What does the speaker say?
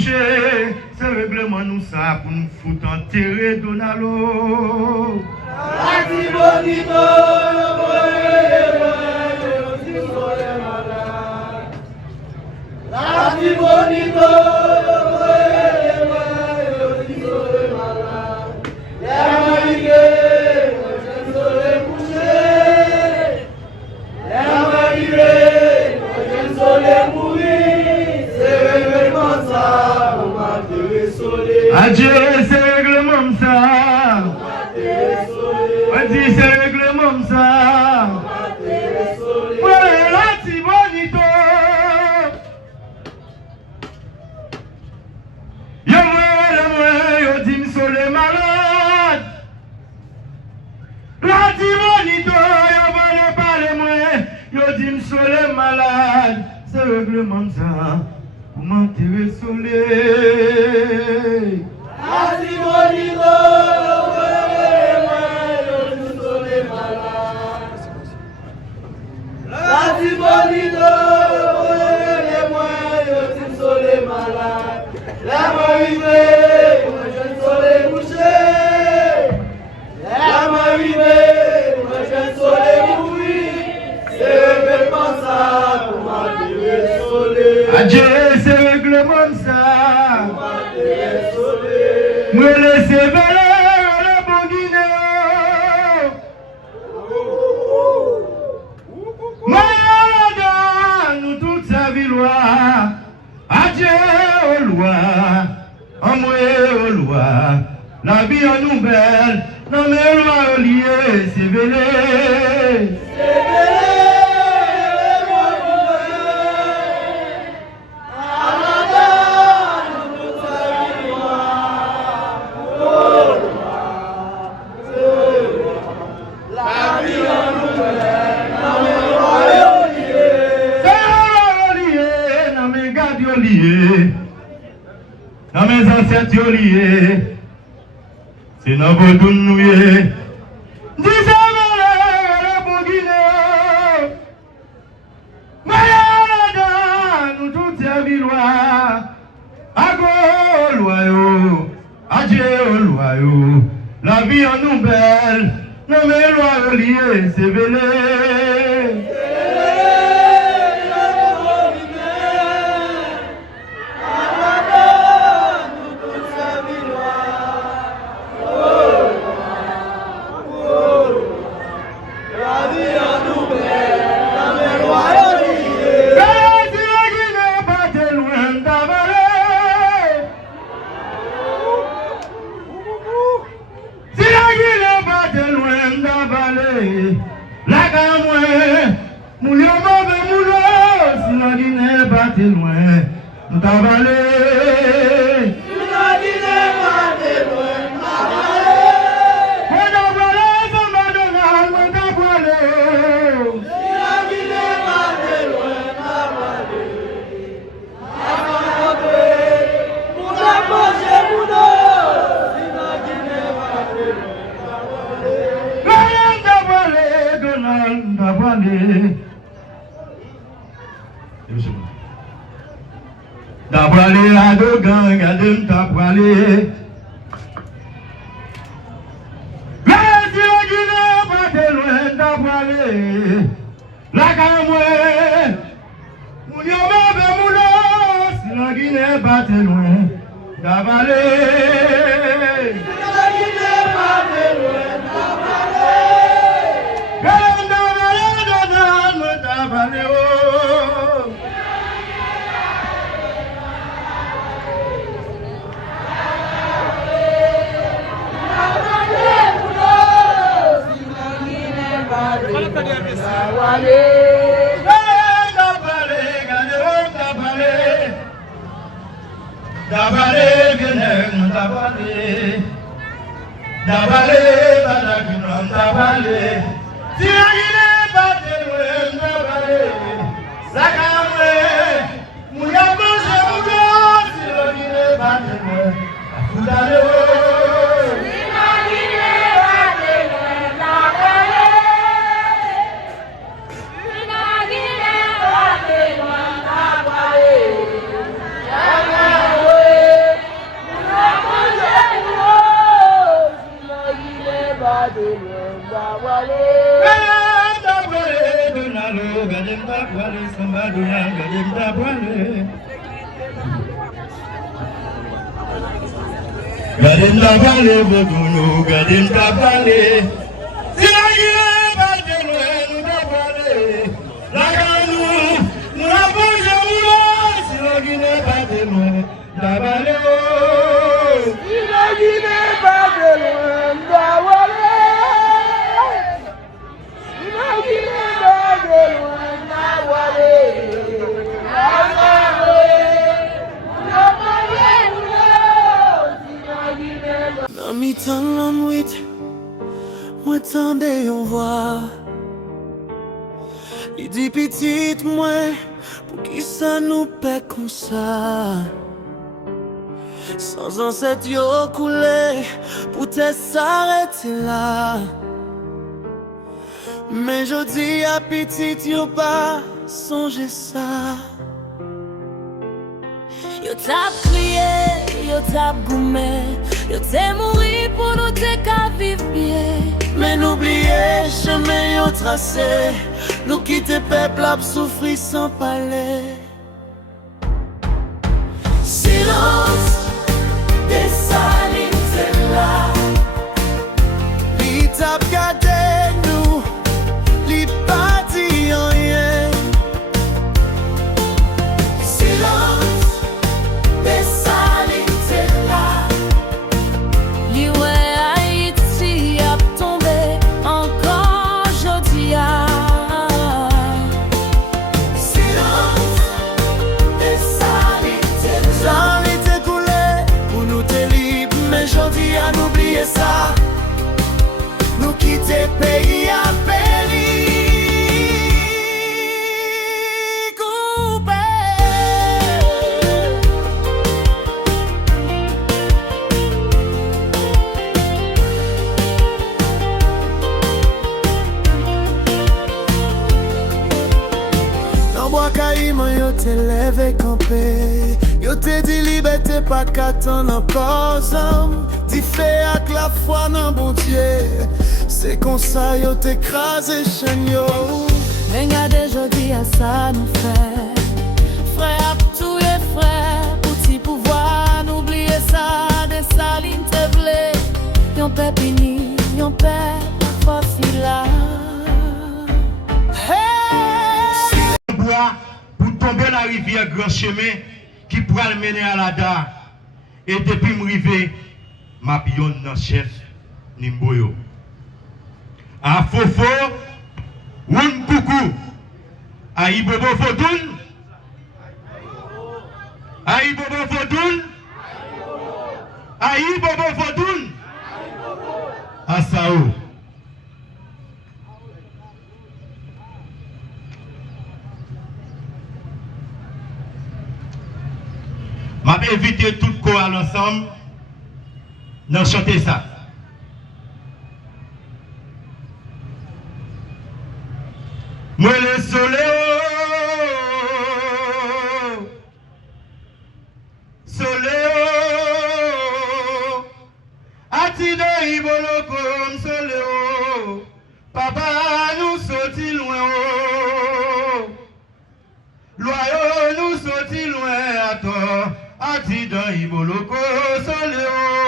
coucher, c'est règlement nous ça pour nous foutre enterrer Donalo. Adieu, c'est règlement ça. On dit c'est règlement ça. Ouais, là, c'est bonito. Yo dit me soleil malade. Là, c'est bonito. Yo va parler moi. Yo dit me soleil malade. C'est règlement ça. Pour m'enterrer soleil. Adieu, c'est règlement ça. Me laissez veiller le bon Guinée. Malade, nous toute sa vie loi. Adieu aux lois, envoyez aux lois. La vie en nous belle, non mais lois liées, c'est velé. Dans mes ancêtres liés, c'est dans vos dounes. Disons-le, le bon Guinée. Malade, nous tous servis loi. Ago, loyaux, adieu, loyaux. La vie en nous belle, non mais loyaux liés, c'est velé. D'abralé à deux gangs, gadem tabralé. Mais si la Guinée pas de loin d'abralé, la camoué, mon yoma be moulo, si la Guinée pas de loin d'abralé. Dabale viene dabale, dabale badagunan dabale. Si agile bate dabale, la camwe, muya bose mugo. Si agile bate afudale. parler. Gardez la vallée, nous gardez la vallée. Si la guerre va de loin, nous va parler. La ganou, nous la bonjour. Si la Guinée va de loin, la vallée. Si la Guinée va de loin, la vallée. Si la Guinée va de loin, la vallée. La vallée, la vallée. Dans mi temps la nuit, moi tendais on voit. Il dit petite moi, pour qui ça nous paie comme ça? Sans ancêtre yo coulé, pour te s'arrêter là. Mais je dis à petite yo pas songer ça. Yo tap crié, yo tap goumé, yo t'es mouri pour nous te qu'à vivre bien. Mais n'oubliez chemin yo tracé, nous quitter peuple à souffrir sans parler. Silence, des salines c'est là. Li tap gade nous, li pas dit rien. Silence. Des salines, c'est là. L'Iwe Haïti a tombé encore aujourd'hui. Silence. Des salines, c'est là. Salines c'est coulé pour nous te libre. Mais aujourd'hui à n'oublier ça. Nous quitter pays à péri. Yo te lève campé, yo te dit liberté pas qu'attendre encore homme. Dis fait avec la foi dans bon Dieu, c'est comme ça yo t'écrasé chaîne yo. Regarde aujourd'hui à ça nous fait, frère tout les frères, petit pouvoir n'oubliez ça, des salines te vle, yon père pini, yon père facile là. Pour tomber la rivière Grand Chemin qui pourra le mener à la DA. Et depuis m'rivé, ma pion dans chef Nimboyo. A Fofo, Woun Koukou, a Ibobo Fodoun, a Ibobo Fodoun, a Ibobo Fodoun, a Sao. Je vais inviter tout le corps ensemble dans chanter ça. Moi le soleil, soleil, atide ibolo comme soleil, papa nous sorti loin, loyaux nous sorti loin à toi. Ati dans Iboloko Soléo.